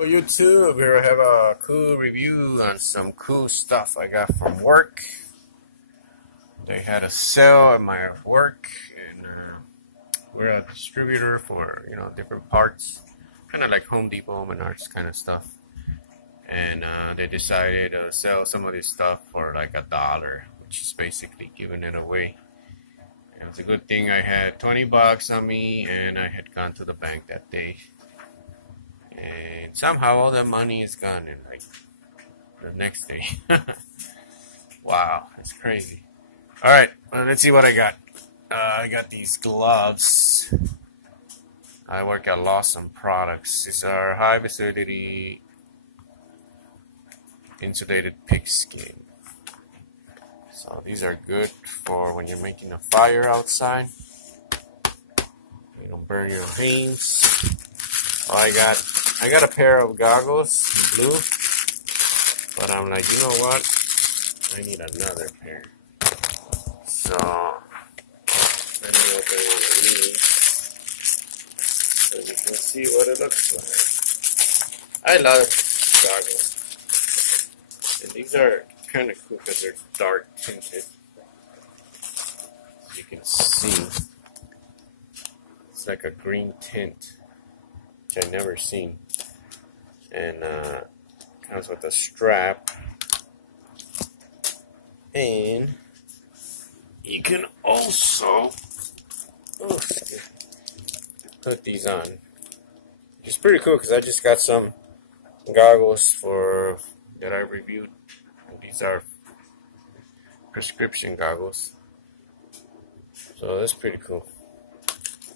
For YouTube, here I have a cool review on some cool stuff I got from work. They had a sale at my work, and we're a distributor for different parts, kind of like Home Depot, Menards kind of stuff. And they decided to sell some of this stuff for like $1, which is basically giving it away. And it's a good thing I had 20 bucks on me, and I had gone to the bank that day. And somehow all that money is gone in like the next day. Wow, that's crazy. Alright, well, let's see what I got. I got these gloves. I work at Lawson Products. These are high visibility insulated pigskin. So these are good for when you're making a fire outside. You don't burn your hands. Oh, I got a pair of goggles, blue, but I'm like, you know what? I need another pair. So let me open one of these so you can see what it looks like. I love goggles, and these are kind of cool because they're dark tinted. You can see it's like a green tint, which I've never seen. And comes with a strap, and you can also put these on. It's pretty cool because I just got some goggles that I reviewed, and these are prescription goggles, so that's pretty cool.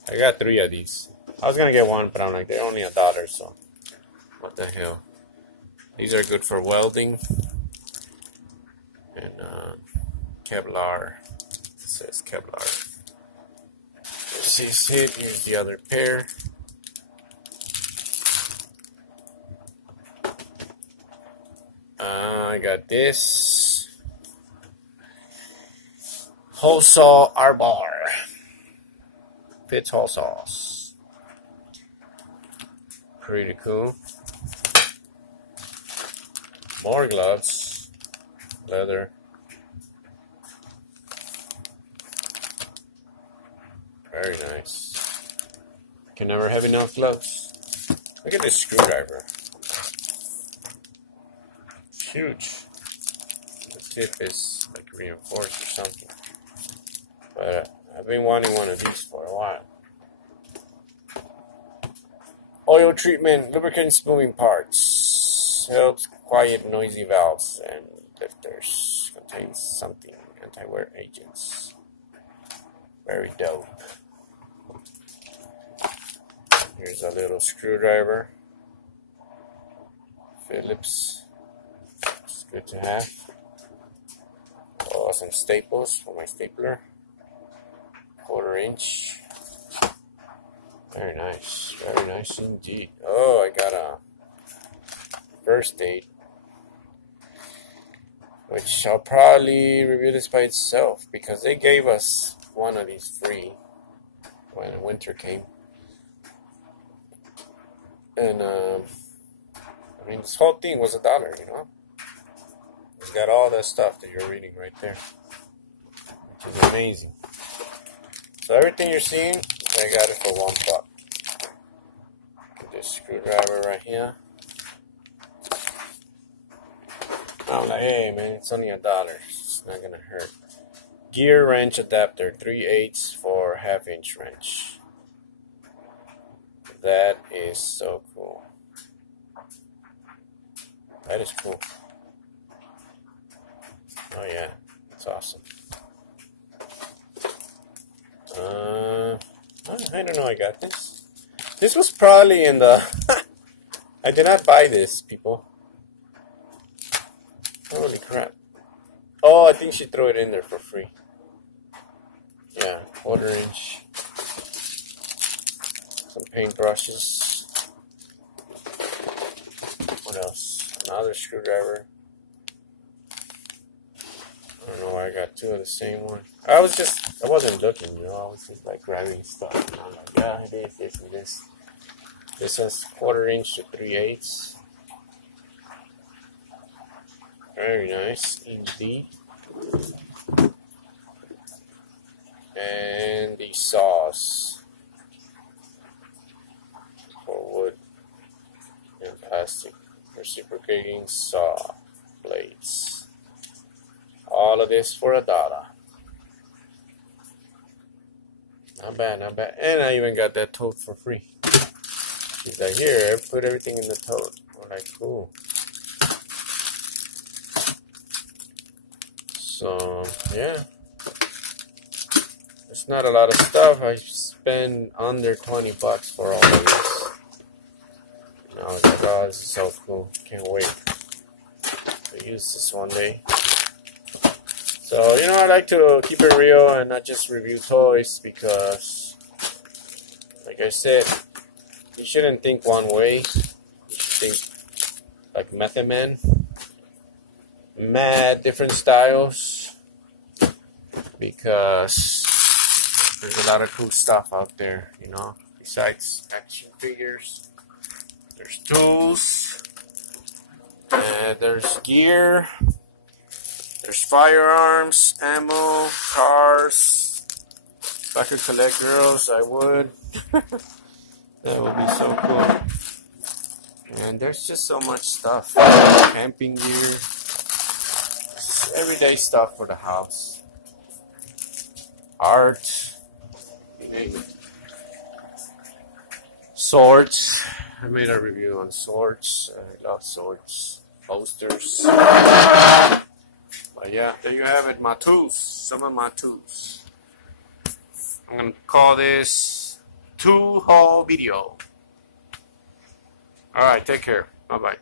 I got 3 of these. I was gonna get one, but I'm like, they're only $1, so what the hell. These are good for welding and Kevlar. It says Kevlar. This is it. Here's the other pair. I got this hole saw R-bar. Fits hole saws. Pretty cool. More gloves, leather. Very nice. Can never have enough gloves. Look at this screwdriver. It's huge. The tip is like reinforced or something. But I've been wanting one of these for a while. Oil treatment, lubricants, moving parts. Helps quiet noisy valves and lifters. Contains something anti-wear agents. Very dope. Here's a little screwdriver. Phillips. It's good to have. Oh, some staples for my stapler. 1/4 inch. Very nice. Very nice indeed. Oh, I got a first aid, which I'll probably review this by itself because they gave us one of these free when winter came. And I mean, this whole thing was $1, It's got all that stuff that you're reading right there, which is amazing. So everything you're seeing, I got it for $1. Get this screwdriver right here. I'm like, hey man, it's only $1. It's not gonna hurt. Gear wrench adapter, 3/8 for 1/2 inch wrench. That is so cool. That is cool. Oh yeah, it's awesome. I don't know. I got this. This was probably in the. I did not buy this, people. Holy crap. Oh, I think she threw it in there for free. Yeah, 1/4 inch. Some paintbrushes. What else? Another screwdriver. I don't know why I got 2 of the same one. I wasn't looking, I was just like grabbing stuff. And I'm like, yeah, this, and this. This is 1/4 inch to 3/8. Very nice indeed. And the saws for wood and plastic, reciprocating saw blades. All of this for $1. Not bad, not bad. And I even got that tote for free. She's like, here, put everything in the tote. We're like, cool. So, yeah. It's not a lot of stuff. I spend under $20 for all of this. And I was like, oh, this is so cool. Can't wait to use this one day. So, you know, I like to keep it real and not just review toys because, like I said, you shouldn't think one way. You should think like Method Man. Mad different styles because there's a lot of cool stuff out there, you know, besides action figures. There's tools, and there's gear. There's firearms, ammo, cars. If I could collect girls, I would. That would be so cool. And there's just so much stuff. Camping gear. Everyday stuff for the house. Art. You name it. Swords. I made a review on swords. I love swords. Posters. But yeah, there you have it, my tools. Some of my tools. I'm going to call this 2-haul video. Alright, take care. Bye-bye.